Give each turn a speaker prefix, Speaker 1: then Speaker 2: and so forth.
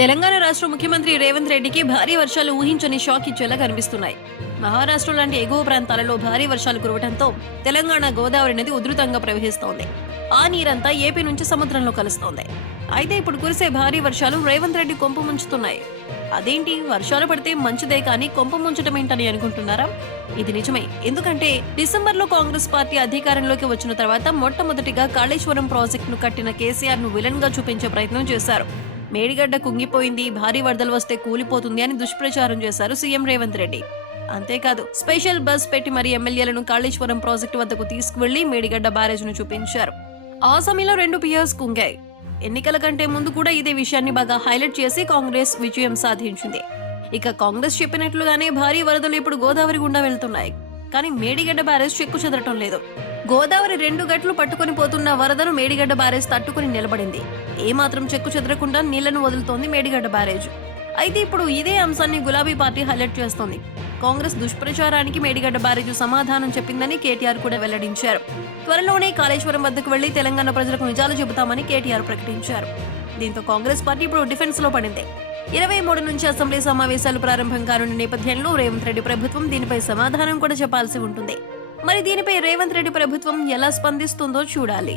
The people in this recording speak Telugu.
Speaker 1: తెలంగాణ రాష్ట్ర ముఖ్యమంత్రి రేవంత్ రెడ్డికి భారీ వర్షాలు ఊహించని షాక్ ఇచ్చేలా కనిపిస్తున్నాయి. మహారాష్ట్ర లాంటి ఎగువ ప్రాంతాలలో భారీ వర్షాలు కురవడంతో తెలంగాణ గోదావరి నది ఉధృతంగా ప్రవహిస్తోంది. ఆ నీరంతా ఏపీ నుంచి సముద్రంలో కలుస్తోంది. అయితే ఇప్పుడు కురిసే భారీ వర్షాలు రేవంత్ రెడ్డి కొంపు ముంచుతున్నాయి. అదేంటి? వర్షాలు పడితే మంచిదే కానీ కొంప ముంచడం ఏంటని అనుకుంటున్నారా? ఇది నిజమే. ఎందుకంటే డిసెంబర్లో కాంగ్రెస్ పార్టీ అధికారంలోకి వచ్చిన తర్వాత మొట్టమొదటిగా కాళేశ్వరం ప్రాజెక్టును కట్టిన కేసీఆర్ను విలన్గా చూపించే ప్రయత్నం చేశారు. మేడిగడ్డ కుంగిపోయింది భారీ వరదలు వస్తే కూలిపోతుంది అని దుష్ప్రచారం చేశారు సీఎం రేవంత్ రెడ్డి. అంతేకాదు స్పెషల్ బస్ పెట్టి మరి ఎమ్మెల్యేలను కాళేశ్వరం ప్రాజెక్టు వద్దకు తీసుకువెళ్ళి మేడిగడ్డ బ్యారేజ్ను చూపించారు. ఆ సమయంలో రెండు పియర్స్ కుంగాయి. ఎన్నికల కంటే ముందు కూడా ఇదే విషయాన్ని బాగా హైలైట్ చేసి కాంగ్రెస్ విజయం సాధించింది. ఇక కాంగ్రెస్ చెప్పినట్లుగానే భారీ వరదలు ఇప్పుడు గోదావరి గుండా వెళ్తున్నాయి. కానీ మేడిగడ్డ బ్యారేజ్ చెక్కు చెదరటం లేదు. గోదావరి రెండు గట్లు పట్టుకొని పోతున్న వరదను మేడిగడ్డ బ్యారేజ్ తట్టుకుని నిలబడింది. ఏమాత్రం చెక్కు చెదరకుండా నీళ్ళను వదులుతోంది మేడిగడ్డ బ్యారేజ్. అయితే ఇప్పుడు ఇదే అంశాన్ని గులాబీ పార్టీ హైలైట్ చేస్తోంది. కాంగ్రెస్ దుష్ప్రచారానికి మేడిగడ్డ బ్యారేజ్ సమాధానం చెప్పిందని కేటీఆర్ కూడా వెల్లడించారు. త్వరలోనే కాళేశ్వరం వద్దకు వెళ్ళి తెలంగాణ ప్రజలకు నిజాలు చెబుతామని కేటీఆర్ ప్రకటించారు. దీంతో కాంగ్రెస్ పార్టీ ఇప్పుడు డిఫెన్స్లో పడింది. ఇరవై మూడు నుంచి అసెంబ్లీ సమావేశాలు ప్రారంభం కానున్న నేపథ్యంలో రేవంత్ రెడ్డి ప్రభుత్వం దీనిపై సమాధానం కూడా చెప్పాల్సి ఉంటుంది. మరి దీనిపై రేవంత్ రెడ్డి ప్రభుత్వం ఎలా స్పందిస్తుందో చూడాలి.